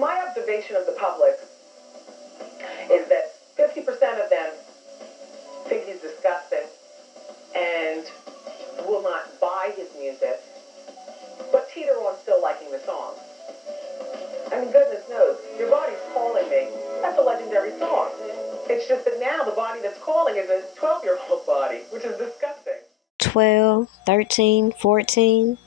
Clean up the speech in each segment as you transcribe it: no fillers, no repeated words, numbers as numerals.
My observation of the public is that 50% of them think he's disgusting and will not buy his music, but teeter on still liking the song. I mean, goodness knows, Your Body's Calling Me. That's a legendary song. It's just that now the body that's calling is a 12-year-old body, which is disgusting. 12, 13, 14.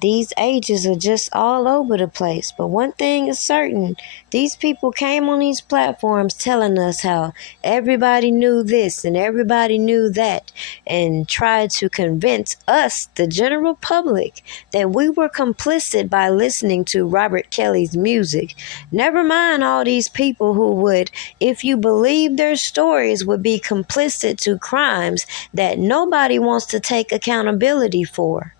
These ages are just all over the place. But one thing is certain. These people came on these platforms telling us how everybody knew this and everybody knew that, and tried to convince us, the general public, that we were complicit by listening to Robert Kelly's music. Never mind all these people who would, if you believe their stories, would be complicit to crimes that nobody wants to take accountability for.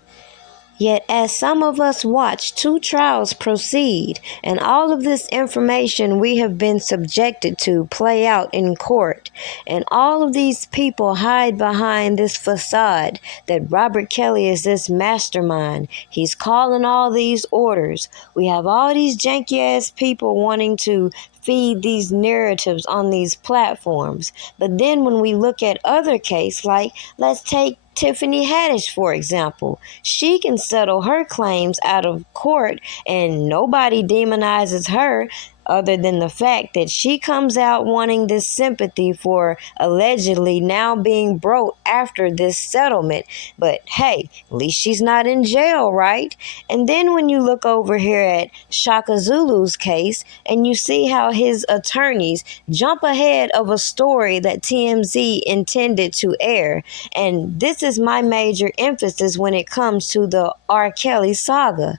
Yet as some of us watch 2 trials proceed and all of this information we have been subjected to play out in court, and all of these people hide behind this facade that Robert Kelly is this mastermind, he's calling all these orders, we have all these janky ass people wanting to feed these narratives on these platforms. But then when we look at other cases, like let's take Tiffany Haddish, for example, she can settle her claims out of court and nobody demonizes her, other than the fact that she comes out wanting this sympathy for allegedly now being broke after this settlement. But hey, at least she's not in jail, right? And then when you look over here at Shaka Zulu's case and you see how his attorneys jump ahead of a story that TMZ intended to air, and this is my major emphasis when it comes to the R. Kelly saga.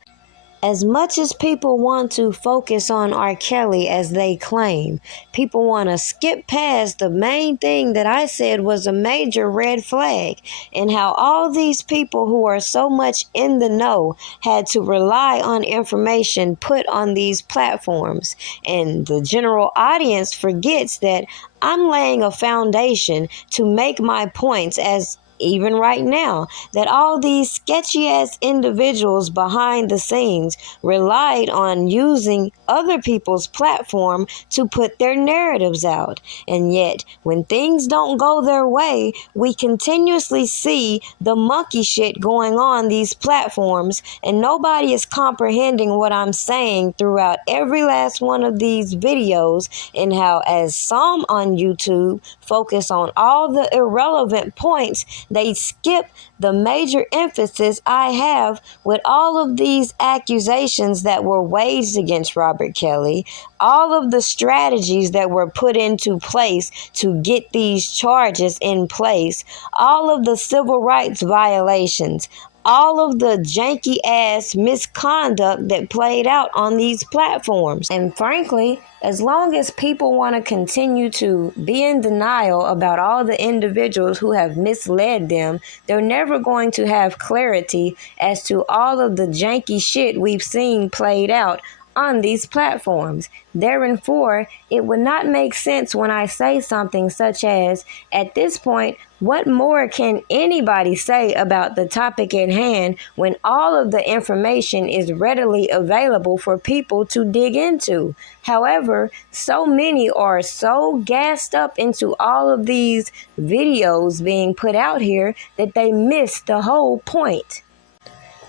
As much as people want to focus on R. Kelly as they claim, people want to skip past the main thing that I said was a major red flag, and how all these people who are so much in the know had to rely on information put on these platforms. And the general audience forgets that I'm laying a foundation to make my points, as even right now, that all these sketchy ass individuals behind the scenes relied on using other people's platform to put their narratives out. And yet, when things don't go their way, we continuously see the monkey shit going on these platforms, and nobody is comprehending what I'm saying throughout every last one of these videos, and how as some on YouTube focus on all the irrelevant points, they skip the major emphasis I have with all of these accusations that were waged against Robert Kelly, all of the strategies that were put into place to get these charges in place, all of the civil rights violations, all of the janky ass misconduct that played out on these platforms. And frankly, as long as people want to continue to be in denial about all the individuals who have misled them, they're never going to have clarity as to all of the janky shit we've seen played out on these platforms. Therefore, it would not make sense when I say something such as, at this point, what more can anybody say about the topic at hand when all of the information is readily available for people to dig into? However, so many are so gassed up into all of these videos being put out here that they miss the whole point.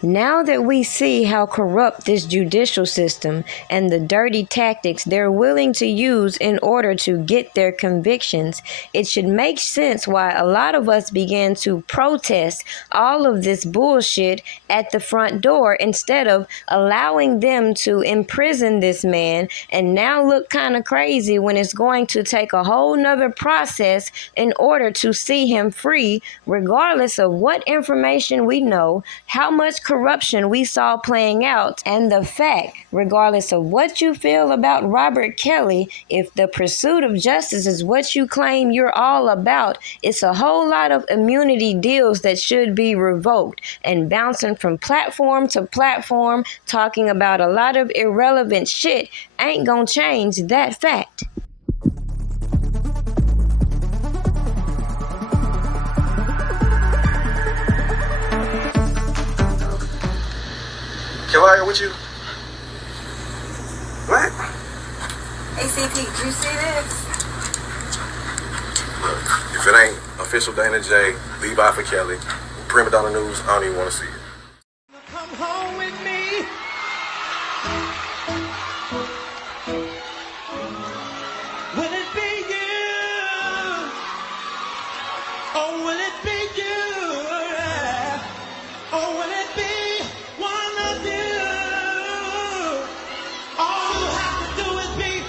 Now that we see how corrupt this judicial system and the dirty tactics they're willing to use in order to get their convictions, it should make sense why a lot of us began to protest all of this bullshit at the front door instead of allowing them to imprison this man and now look kind of crazy when it's going to take a whole nother process in order to see him free, regardless of what information we know, how much corruption we saw playing out, and the fact, regardless of what you feel about Robert Kelly, if the pursuit of justice is what you claim you're all about, it's a whole lot of immunity deals that should be revoked, and bouncing from platform to platform talking about a lot of irrelevant shit ain't gonna change that fact. Can I with you? What? ACP, did you see this? Look, if it ain't official Dana J, Levi for Kelly, Prima Donna News, I don't even want to see it. Come home with me. Will it be you? Or will it be you? Or will it be one of you? All you have to do is be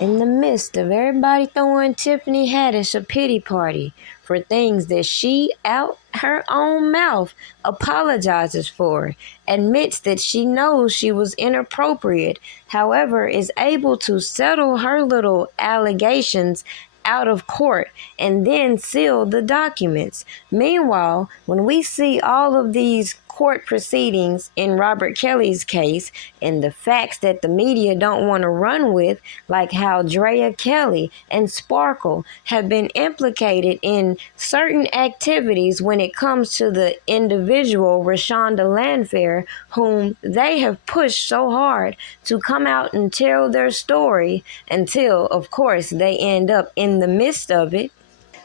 In the midst of everybody throwing Tiffany Haddish a pity party for things that she, out her own mouth, apologizes for, admits that she knows she was inappropriate, however, is able to settle her little allegations out of court and then seal the documents. Meanwhile, when we see all of these court proceedings in Robert Kelly's case and the facts that the media don't want to run with, like how Drea Kelly and Sparkle have been implicated in certain activities when it comes to the individual Rashonda Landfair, whom they have pushed so hard to come out and tell their story until, of course, they end up in the midst of it.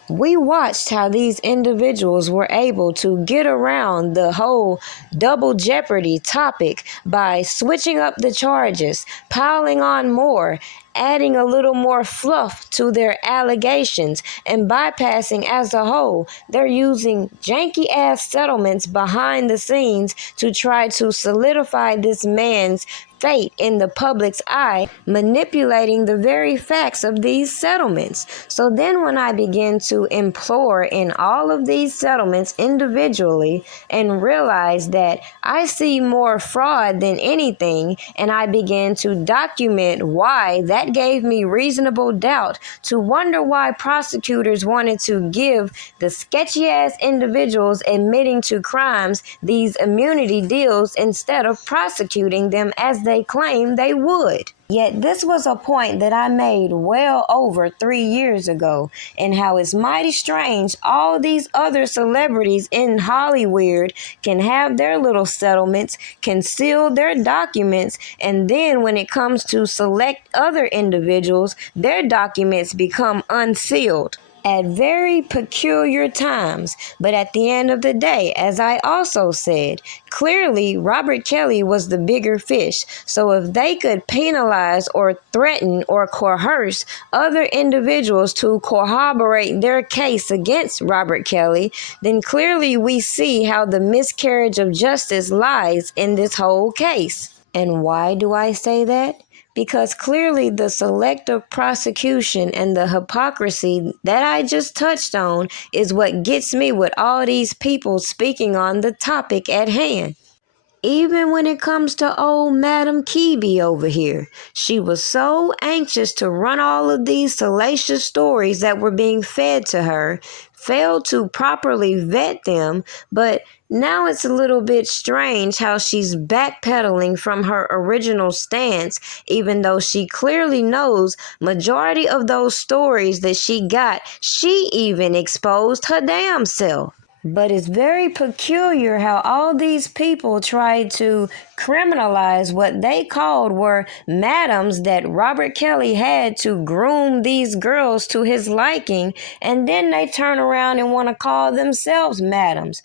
We watched how these individuals were able to get around the whole double jeopardy topic by switching up the charges, piling on more, adding a little more fluff to their allegations, and bypassing as a whole. They're using janky-ass settlements behind the scenes to try to solidify this man's fate in the public's eye, manipulating the very facts of these settlements. So then when I begin to implore in all of these settlements individually and realize that I see more fraud than anything, and I began to document why, that gave me reasonable doubt to wonder why prosecutors wanted to give the sketchy-ass individuals admitting to crimes these immunity deals instead of prosecuting them as they claimed they would. Yet this was a point that I made well over 3 years ago, and how it's mighty strange all these other celebrities in Hollywood can have their little settlements, can seal their documents, and then when it comes to select other individuals, their documents become unsealed at very peculiar times. But at the end of the day, as I also said, clearly Robert Kelly was the bigger fish. So if they could penalize or threaten or coerce other individuals to corroborate their case against Robert Kelly, then clearly we see how the miscarriage of justice lies in this whole case. And why do I say that? Because clearly the selective prosecution and the hypocrisy that I just touched on is what gets me with all these people speaking on the topic at hand. Even when it comes to old Madam Kibi over here, she was so anxious to run all of these salacious stories that were being fed to her, failed to properly vet them, but now it's a little bit strange how she's backpedaling from her original stance, even though she clearly knows majority of those stories that she got, she even exposed her damn self. But it's very peculiar how all these people tried to criminalize what they called were madams that Robert Kelly had to groom these girls to his liking, and then they turn around and want to call themselves madams.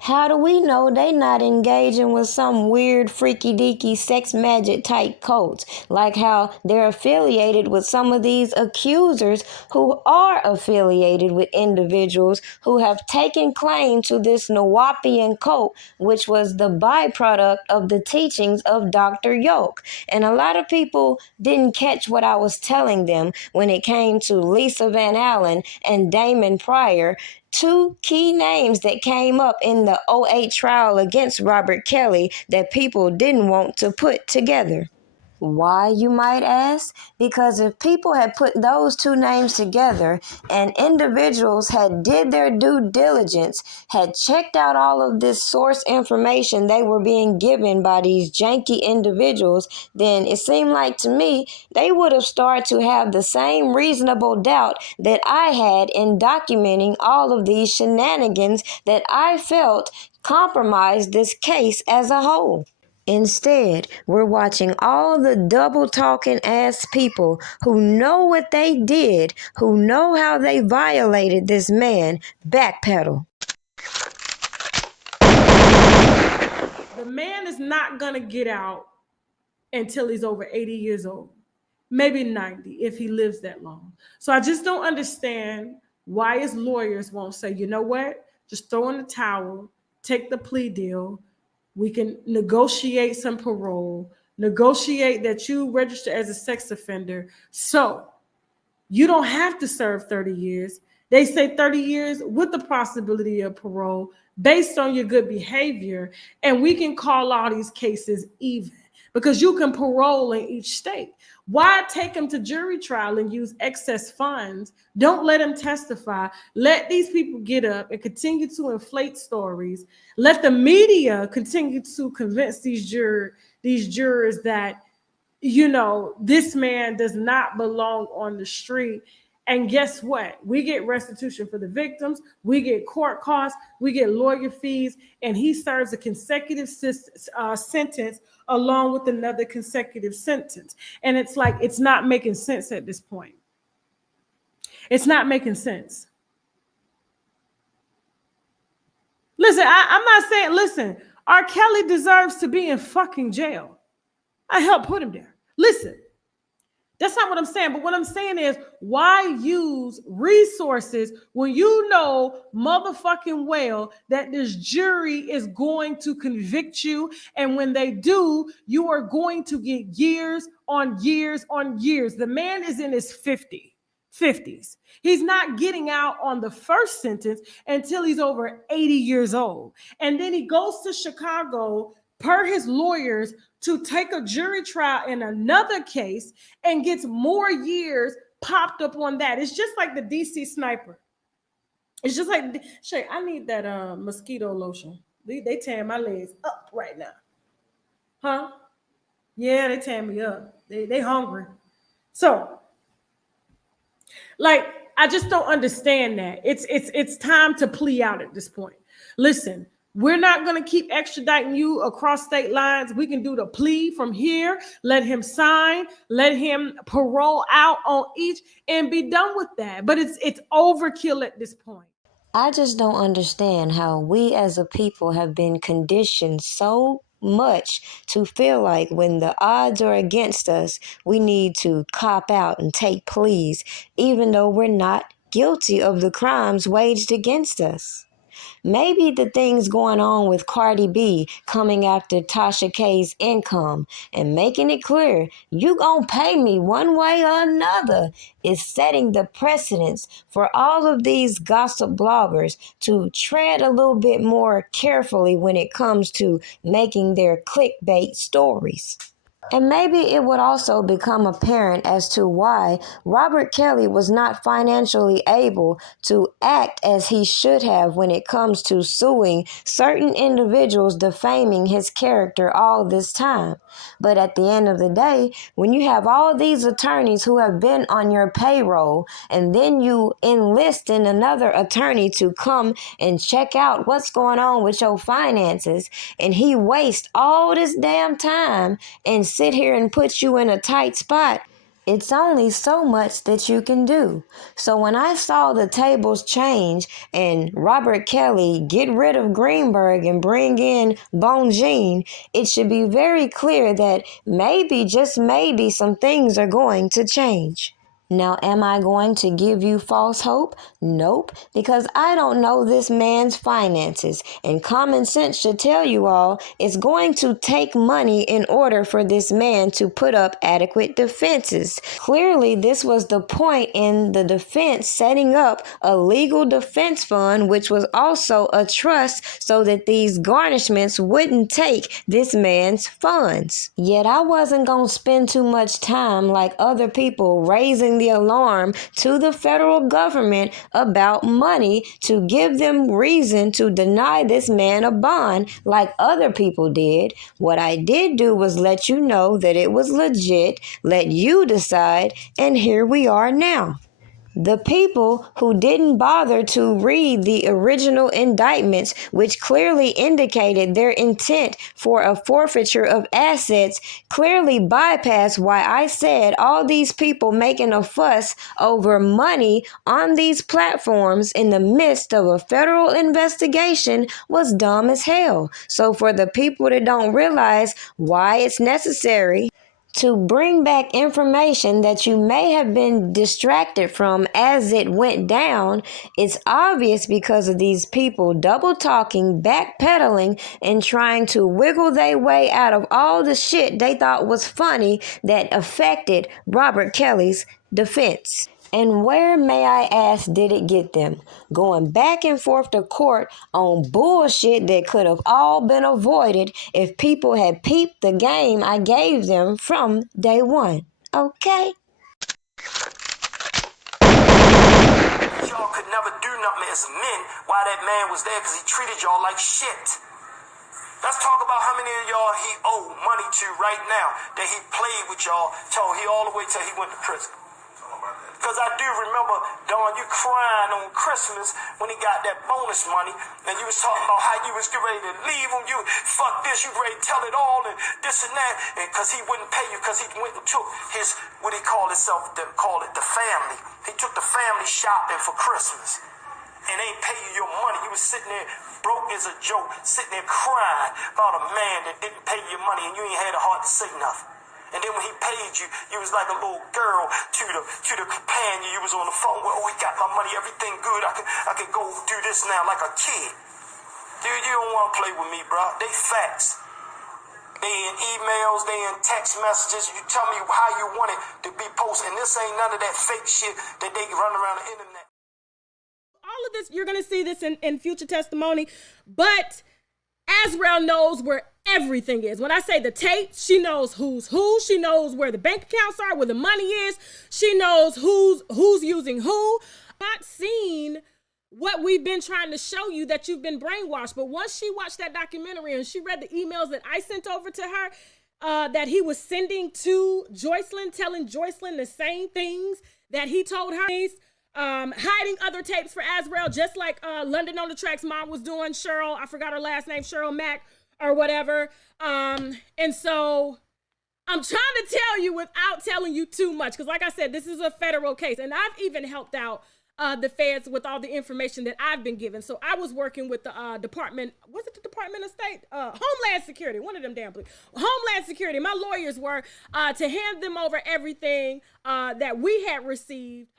How do we know they not engaging with some weird freaky-deaky sex magic type cults, like how they're affiliated with some of these accusers who are affiliated with individuals who have taken claim to this Nawapian cult, which was the byproduct of the teachings of Dr. Yoke. And a lot of people didn't catch what I was telling them when it came to Lisa Van Allen and Damon Pryor, two key names that came up in the '08 trial against Robert Kelly that people didn't want to put together. Why, you might ask? Because if people had put those two names together and individuals had did their due diligence, had checked out all of this source information they were being given by these janky individuals, then it seemed like to me they would have started to have the same reasonable doubt that I had in documenting all of these shenanigans that I felt compromise this case as a whole. Instead, we're watching all the double-talking ass people who know what they did, who know how they violated this man, backpedal. The man is not going to get out until he's over 80 years old, maybe 90 if he lives that long. So I just don't understand why his lawyers won't say, you know what, just throw in the towel, take the plea deal. We can negotiate some parole, negotiate that you register as a sex offender. So you don't have to serve 30 years. They say 30 years with the possibility of parole based on your good behavior. And we can call all these cases even because you can parole in each state. Why take them to jury trial and use excess funds? Don't let them testify. Let these people get up and continue to inflate stories. Let the media continue to convince these jurors that, you know, this man does not belong on the street. And guess what? We get restitution for the victims. We get court costs. We get lawyer fees. And he serves a consecutive sentence along with another consecutive sentence. And it's like, it's not making sense at this point. It's not making sense. Listen, I'm not saying, listen, R. Kelly deserves to be in fucking jail. I helped put him there. Listen, that's not what I'm saying. But what I'm saying is, why use resources when you know motherfucking well that this jury is going to convict you? And when they do, you are going to get years on years on years. The man is in his 50s. He's not getting out on the first sentence until he's over 80 years old. And then he goes to Chicago, per his lawyers, to take a jury trial in another case and gets more years popped up on that. It's just like the DC sniper. It's just like, Shay, I need that mosquito lotion. They tearing my legs up right now. Huh? Yeah, they tearing me up. They hungry. So, like, I just don't understand that. It's time to plea out at this point. Listen, we're not going to keep extraditing you across state lines. We can do the plea from here, let him sign, let him parole out on each, and be done with that. But it's overkill at this point. I just don't understand how we as a people have been conditioned so much to feel like when the odds are against us, we need to cop out and take pleas, even though we're not guilty of the crimes waged against us. Maybe the things going on with Cardi B coming after Tasha K's income and making it clear you gonna pay me one way or another is setting the precedence for all of these gossip bloggers to tread a little bit more carefully when it comes to making their clickbait stories. And maybe it would also become apparent as to why Robert Kelly was not financially able to act as he should have when it comes to suing certain individuals defaming his character all this time. But at the end of the day, when you have all these attorneys who have been on your payroll, and then you enlist in another attorney to come and check out what's going on with your finances, and he wastes all this damn time and sit here and put you in a tight spot, it's only so much that you can do. So when I saw the tables change and Robert Kelly get rid of Greenberg and bring in Bonjean, it should be very clear that maybe, just maybe, some things are going to change. Now, am I going to give you false hope? Nope, because I don't know this man's finances, and common sense should tell you all it's going to take money in order for this man to put up adequate defenses. Clearly, this was the point in the defense setting up a legal defense fund, which was also a trust so that these garnishments wouldn't take this man's funds. Yet I wasn't going to spend too much time like other people raising the alarm to the federal government about money to give them reason to deny this man a bond like other people did. What I did do was let you know that it was legit, let you decide, and here we are now. The people who didn't bother to read the original indictments, which clearly indicated their intent for a forfeiture of assets, clearly bypassed why I said all these people making a fuss over money on these platforms in the midst of a federal investigation was dumb as hell. So for the people that don't realize why it's necessary to bring back information that you may have been distracted from as it went down, it's obvious because of these people double talking, backpedaling, and trying to wiggle their way out of all the shit they thought was funny that affected Robert Kelly's defense. And where, may I ask, did it get them? Going back and forth to court on bullshit that could have all been avoided if people had peeped the game I gave them from day one. Okay? Y'all could never do nothing as men while that man was there because he treated y'all like shit. Let's talk about how many of y'all he owed money to right now that he played with y'all till he all the way till he went to prison. Because I do remember, Dawn, you crying on Christmas when he got that bonus money, and you was talking about how you was getting ready to leave him. You, fuck this, you ready to tell it all, and this and that, and because he wouldn't pay you, because he went and took his, what he called himself, called it the family. He took the family shopping for Christmas, and ain't pay you your money. You was sitting there, broke as a joke, sitting there crying about a man that didn't pay your money, and you ain't had a heart to say nothing. And then when he paid you, you was like a little girl to the companion. You was on the phone with, oh, he got my money, everything good. I can go do this now like a kid. Dude, you don't want to play with me, bro. They facts. They in emails, they in text messages. You tell me how you want it to be posted. And this ain't none of that fake shit that they run around the internet. All of this, you're going to see this in future testimony. But Azrael knows where everything is. When I say the tape, she knows who's who. She knows where the bank accounts are, where the money is. She knows who's using who. Not seen what we've been trying to show you, that you've been brainwashed. But once she watched that documentary and she read the emails that I sent over to her, that he was sending to Joycelyn, telling Joycelyn the same things that he told her, hiding other tapes for Azrael, just like London on the Track's mom was doing. Cheryl, I forgot her last name, Cheryl Mack or whatever. And so I'm trying to tell you without telling you too much, because like I said, this is a federal case, and I've even helped out the feds with all the information that I've been given. So I was working with the Department, was it the Department of State? Homeland Security, one of them damn places. Homeland Security, my lawyers were to hand them over everything that we had received.